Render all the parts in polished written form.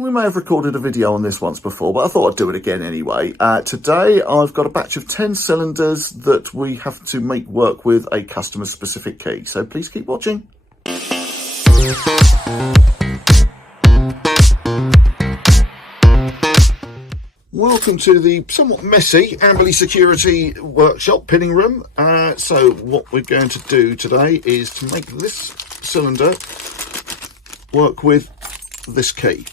We may have recorded a video on this once before, but I thought I'd do it again anyway. Today I've got a batch of 10 cylinders that we have to make work with a customer specific key, so please keep watching. Welcome to the somewhat messy Amberley Security workshop pinning room. So what we're going to do today is to make this cylinder work with this key.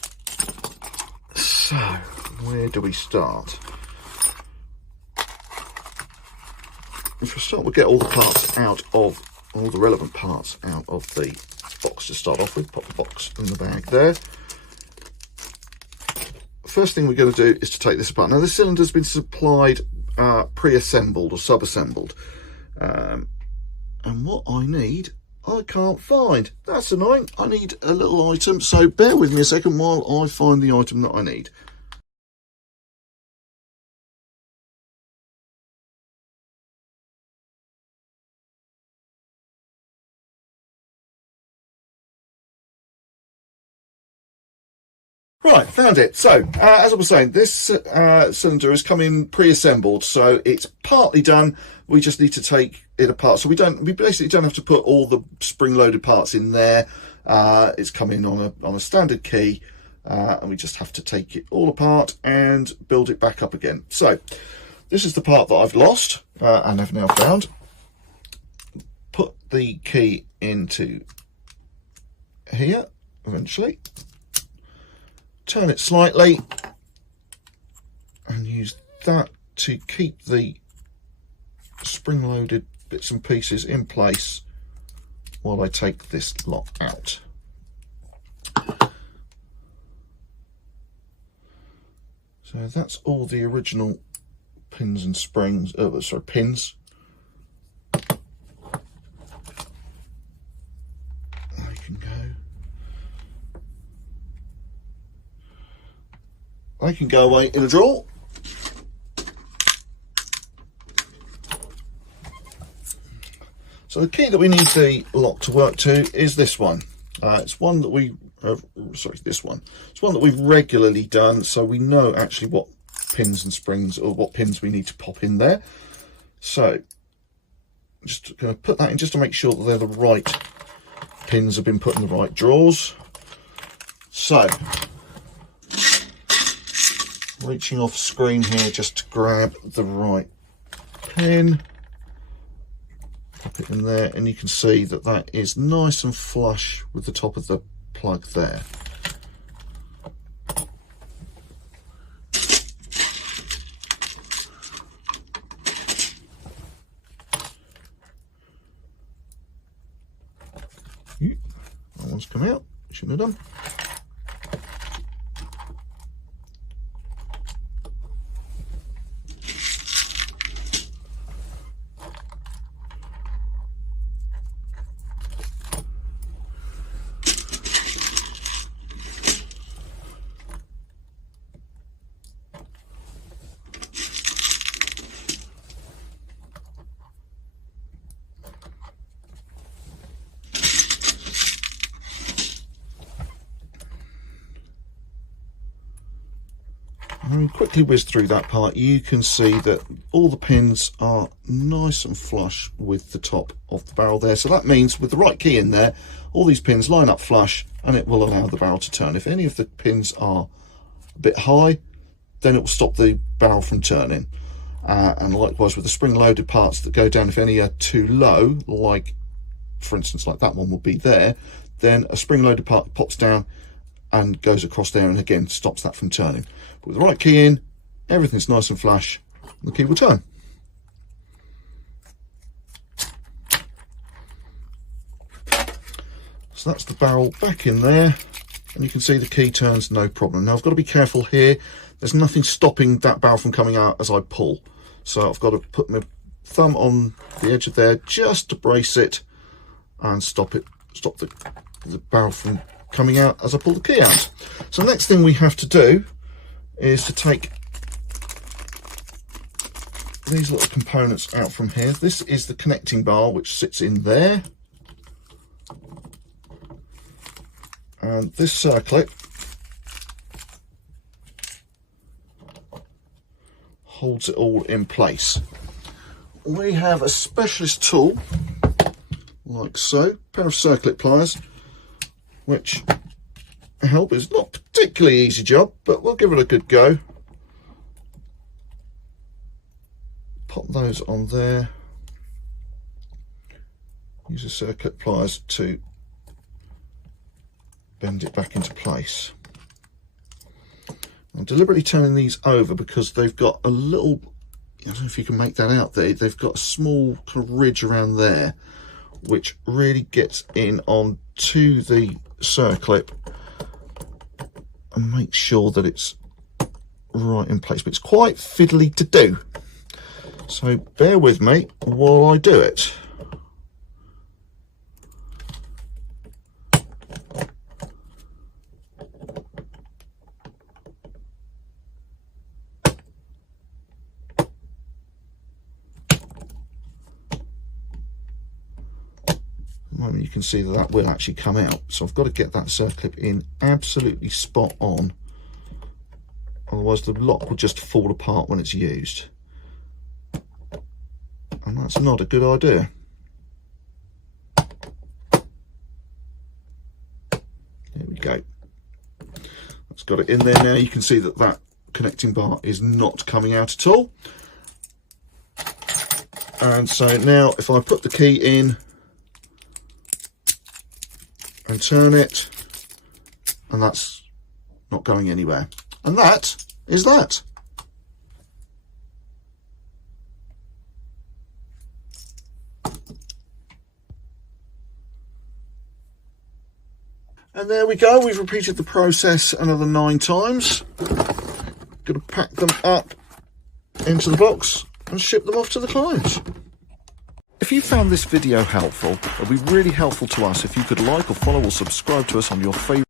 So where do we start? If we start, we'll get all the parts out of, all the relevant parts out of the box to start off with. Pop the box in the bag there. First thing we're going to do is to take this apart. Now this cylinder has been supplied pre-assembled or sub-assembled, and what I need I can't find. That's annoying. I need a little item, so bear with me a second while I find the item that I need. Right, found it. So, as I was saying, this cylinder has come in pre-assembled, so it's partly done. We just need to take it apart. So we basically don't have to put all the spring-loaded parts in there. It's come in on a standard key, and we just have to take it all apart and build it back up again. So, this is the part that I've lost and have now found. Put the key into here, eventually. Turn it slightly and use that to keep the spring-loaded bits and pieces in place while I take this lot out. So that's all the original pins and springs, pins. I can go. They can go away in a drawer. So the key that we need the lock to work to is this one. It's one that this one. It's one that we've regularly done, so we know actually what pins and springs or what pins we need to pop in there. So I'm just going to put that in just to make sure that they're the right pins have been put in the right drawers. So reaching off screen here just to grab the right pin, pop it in there, and you can see that that is nice and flush with the top of the plug there. That one's come out, shouldn't have done. When we quickly whiz through that part, you can see that all the pins are nice and flush with the top of the barrel there. So that means with the right key in there, all these pins line up flush and it will allow the barrel to turn. If any of the pins are a bit high, then it will stop the barrel from turning. And likewise with the spring-loaded parts that go down, if any are too low, like for instance like that one will be there, then a spring-loaded part pops down and goes across there and again stops that from turning. But with the right key in, everything's nice and flush, the key will turn. So that's the barrel back in there, and you can see the key turns no problem. Now I've got to be careful here, there's nothing stopping that barrel from coming out as I pull, so I've got to put my thumb on the edge of there just to brace it and stop the barrel from coming out as I pull the key out. So the next thing we have to do is to take these little components out from here. This is the connecting bar which sits in there, and this circlip holds it all in place. We have a specialist tool, like so, pair of circlip pliers, which help. It's not a particularly easy job, but we'll give it a good go. Pop those on there. Use the circlip pliers to bend it back into place. I'm deliberately turning these over because they've got a little, I don't know if you can make that out there, they've got a small kind of ridge around there which really gets in onto the circlip and make sure that it's right in place, but it's quite fiddly to do, so bear with me while I do it. Moment you can see that that will actually come out, so I've got to get that circlip in absolutely spot on, otherwise the lock will just fall apart when it's used, and that's not a good idea. There we go, that's got it in there. Now you can see that that connecting bar is not coming out at all, and so now if I put the key in and turn it, and that's not going anywhere, and that is that. And there we go, we've repeated the process another 9 times. Gonna pack them up into the box and ship them off to the client. If you found this video helpful, it would be really helpful to us if you could like or follow or subscribe to us on your favourite